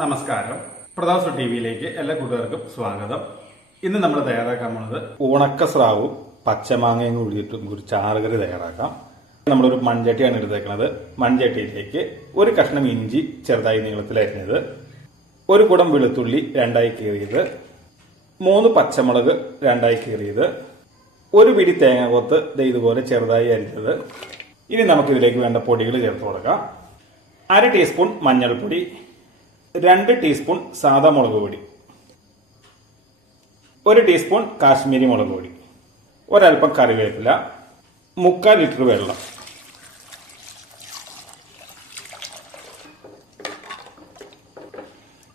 നമസ്കാരം. പ്രതാപ് ടിവിയിലേക്ക് എല്ലാ കൂട്ടുകാർക്കും സ്വാഗതം. ഇന്ന് നമ്മൾ തയ്യാറാക്കാൻ പോകുന്നത് ഉണക്ക സ്രാവും പച്ചമാങ്ങയും കൂടിയിട്ട് ഒരു ചാറുകറി തയ്യാറാക്കാം. നമ്മളൊരു മൺചട്ടിയാണ് എടുത്തേക്കുന്നത്. മൺചട്ടിയിലേക്ക് ഒരു കഷ്ണം ഇഞ്ചി ചെറുതായി നീളത്തിൽ അരിഞ്ഞത്, ഒരു കുടം വെളുത്തുള്ളി രണ്ടായി കീറിയത്, 3 പച്ചമുളക് രണ്ടായി കീറിയത്, ഒരു പിടി തേങ്ങ കൊത്ത് ഇതുപോലെ ചെറുതായി അരിഞ്ഞത്. ഇനി നമുക്കിതിലേക്ക് വേണ്ട പൊടികൾ ചേർത്ത് കൊടുക്കാം. 1/2 ടീസ്പൂൺ മഞ്ഞൾപ്പൊടി, 2 ടീസ്പൂൺ സാദാ മുളക് പൊടി, 1 ടീസ്പൂൺ കാശ്മീരി മുളക് പൊടി, ഒരൽപ്പം കറിവേപ്പില, 3/4 ലിറ്റർ വെള്ളം.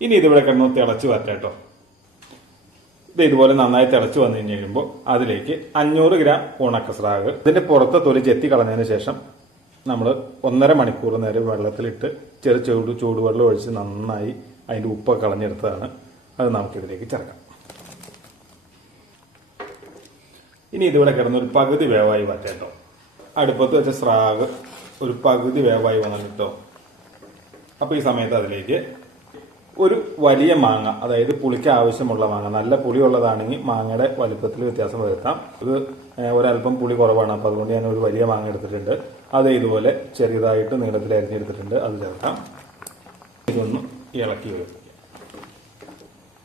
ഇനി ഇതിവിടെ കിടന്ന് തിളച്ച് വരട്ടോ. ഇതുപോലെ നന്നായി തിളച്ച് വന്നു കഴിയുമ്പോൾ അതിലേക്ക് 500 ഗ്രാം ഉണക്കസ്രാവ്, ഇതിന്റെ പുറത്തെ തൊലി ചെത്തി കളഞ്ഞതിന് ശേഷം നമ്മൾ 1.5 മണിക്കൂർ നേരം വെള്ളത്തിലിട്ട് ചൂടുവെള്ളം ഒഴിച്ച് നന്നായി അതിൻ്റെ ഉപ്പൊക്കെ കളഞ്ഞെടുത്തതാണ്. അത് നമുക്കിതിലേക്ക് ചേർക്കാം. ഇനി ഇതിവിടെ കിടന്ന് ഒരു പകുതി വേവായി വറ്റേട്ടോ. അടുപ്പത്ത് വെച്ച സ്രാവ് ഒരു പകുതി വേവായി വന്നിട്ടോ. അപ്പോൾ ഈ സമയത്ത് അതിലേക്ക് ഒരു വലിയ മാങ്ങ, അതായത് പുളിക്ക് ആവശ്യമുള്ള മാങ്ങ, നല്ല പുളിയുള്ളതാണെങ്കിൽ മാങ്ങയുടെ വലുപ്പത്തിൽ വ്യത്യാസം വരുത്താം. ഇത് ഒരല്പം പുളി കുറവാണ്, അപ്പോൾ അതുകൊണ്ട് ഞാൻ ഒരു വലിയ മാങ്ങ എടുത്തിട്ടുണ്ട്. അത് ഇതുപോലെ ചെറിയതായിട്ട് നീളത്തിൽ അരിഞ്ഞെടുത്തിട്ടുണ്ട്. അത് ചേർക്കാം. ഇതൊന്ന് ഇളക്കി വെക്കുക.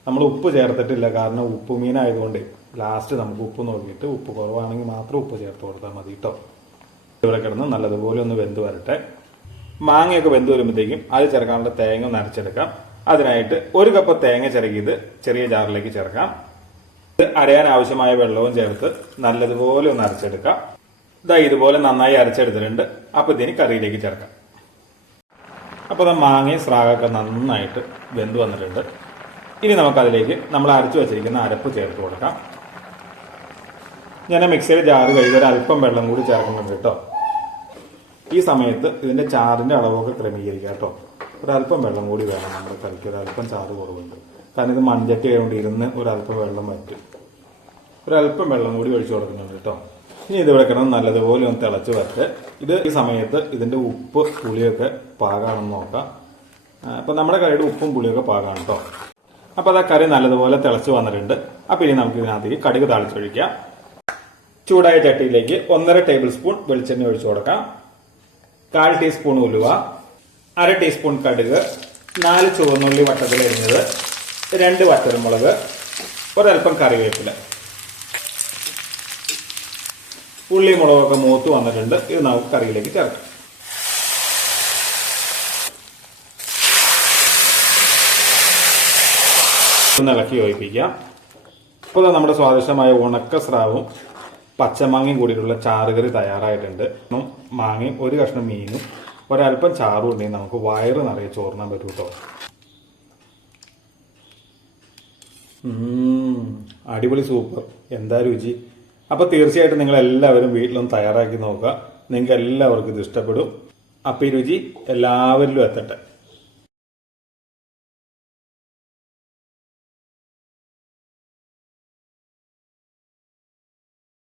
നമ്മൾ ഉപ്പ് ചേർത്തിട്ടില്ല, കാരണം ഉപ്പ് മീനായതുകൊണ്ട് ലാസ്റ്റ് നമുക്ക് ഉപ്പ് നോക്കിയിട്ട് ഉപ്പ് കുറവാണെങ്കിൽ മാത്രം ഉപ്പ് ചേർത്ത് കൊടുത്താൽ മതി കേട്ടോ. ഇവിടെ കിടന്ന് നല്ലതുപോലെ ഒന്ന് വെന്ത് വരട്ടെ. മാങ്ങയൊക്കെ വെന്ത് വരുമ്പോഴത്തേക്കും അത് ചേർക്കാനുള്ള തേങ്ങ ഒന്ന് അരച്ചെടുക്കാം. അതിനായിട്ട് 1 കപ്പ് തേങ്ങ ചിരകിയത് ചെറിയ ജാറിലേക്ക് ചേർക്കാം. ഇത് അരയാൻ ആവശ്യമായ വെള്ളവും ചേർത്ത് നല്ലതുപോലെ ഒന്ന് അരച്ചെടുക്കാം. ഇതുപോലെ നന്നായി അരച്ചെടുത്തിട്ടുണ്ട്. അപ്പോൾ ഇതിന് കറിയിലേക്ക് ചേർക്കാം. അപ്പോൾ മാങ്ങയും സ്രാഗൊക്കെ നന്നായിട്ട് വെന്ത് വന്നിട്ടുണ്ട്. ഇനി നമുക്കതിലേക്ക് നമ്മൾ അരച്ചു വെച്ചിരിക്കുന്ന അരപ്പ് ചേർത്ത് കൊടുക്കാം. ഞാൻ മിക്സിയുടെ ജാറ് കഴുകി ഒരല്പം വെള്ളം കൂടി ചേർക്കുന്നുണ്ട് കേട്ടോ. ഈ സമയത്ത് ഇതിന്റെ ചാറിന്റെ അളവൊക്കെ ക്രമീകരിക്കാം കേട്ടോ. ഒരല്പം വെള്ളം കൂടി വേണം നമ്മുടെ കറിക്ക്. ഒരല്പം ചാറ് കുറവുണ്ട്, കാരണം ഇത് മൺചട്ടി ആയതുകൊണ്ട് ഇരുന്ന് ഒരല്പം വെള്ളം പറ്റും. ഒരല്പം വെള്ളം കൂടി ഒഴിച്ചു കൊടുക്കുന്നുണ്ട് കേട്ടോ. ഇനി ഇതിവിടെ കിടന്ന് നല്ലതുപോലെ ഒന്ന് തിളച്ച് വരട്ടെ. ഈ സമയത്ത് ഇതിന്റെ ഉപ്പ് പുളിയൊക്കെ പാകാണെന്ന് നോക്കാം. അപ്പം നമ്മുടെ കറിയുടെ ഉപ്പും പുളിയൊക്കെ പാകാണ് കേട്ടോ. അപ്പോൾ അത് കറി നല്ലതുപോലെ തിളച്ച് വന്നിട്ടുണ്ട്. അപ്പോൾ ഇനി നമുക്ക് ഇതിനകത്തേക്ക് കടുക് താളിച്ചൊഴിക്കാം. ചൂടായ ചട്ടിയിലേക്ക് 1.5 ടേബിൾ സ്പൂൺ വെളിച്ചെണ്ണ ഒഴിച്ചു കൊടുക്കാം. 1/4 ടീസ്പൂൺ ഉലുവ, 1/2 ടീസ്പൂൺ കടുക്, 4 ചുവന്നുള്ളി വട്ടത്തിലരിഞ്ഞത്, 2 വറ്റൽമുളക്, ഒരൽപ്പം കറിവേപ്പില. ഉള്ളി മുളകൊക്കെ മൂത്ത് വന്നിട്ടുണ്ട്. ഇത് നമുക്ക് കറിയിലേക്ക് ചേർക്കാം. ഒന്ന് ഇളക്കി യോജിപ്പിക്കാം. ഇപ്പോൾ നമ്മുടെ സ്വാദിഷ്ടമായ ഉണക്ക സ്രാവും പച്ചമാങ്ങയും കൂടിയിട്ടുള്ള ചാറുകറി തയ്യാറായിട്ടുണ്ട്. മാങ്ങയും 1 കഷ്ണം മീനും ഒരല്പം ചാറും ഉണ്ടെങ്കിൽ നമുക്ക് വയറ് നിറയെ ചോറിനാൻ പറ്റും കേട്ടോ. അടിപൊളി, സൂപ്പർ, എന്താ രുചി. അപ്പോൾ തീർച്ചയായിട്ടും നിങ്ങൾ എല്ലാവരും വീട്ടിലൊന്ന് തയ്യാറാക്കി നോക്കുക. നിങ്ങൾക്ക് എല്ലാവർക്കും ഇത് ഇഷ്ടപ്പെടും. അപ്പോൾ ഈ രുചി എല്ലാവരിലും എത്തട്ടെ.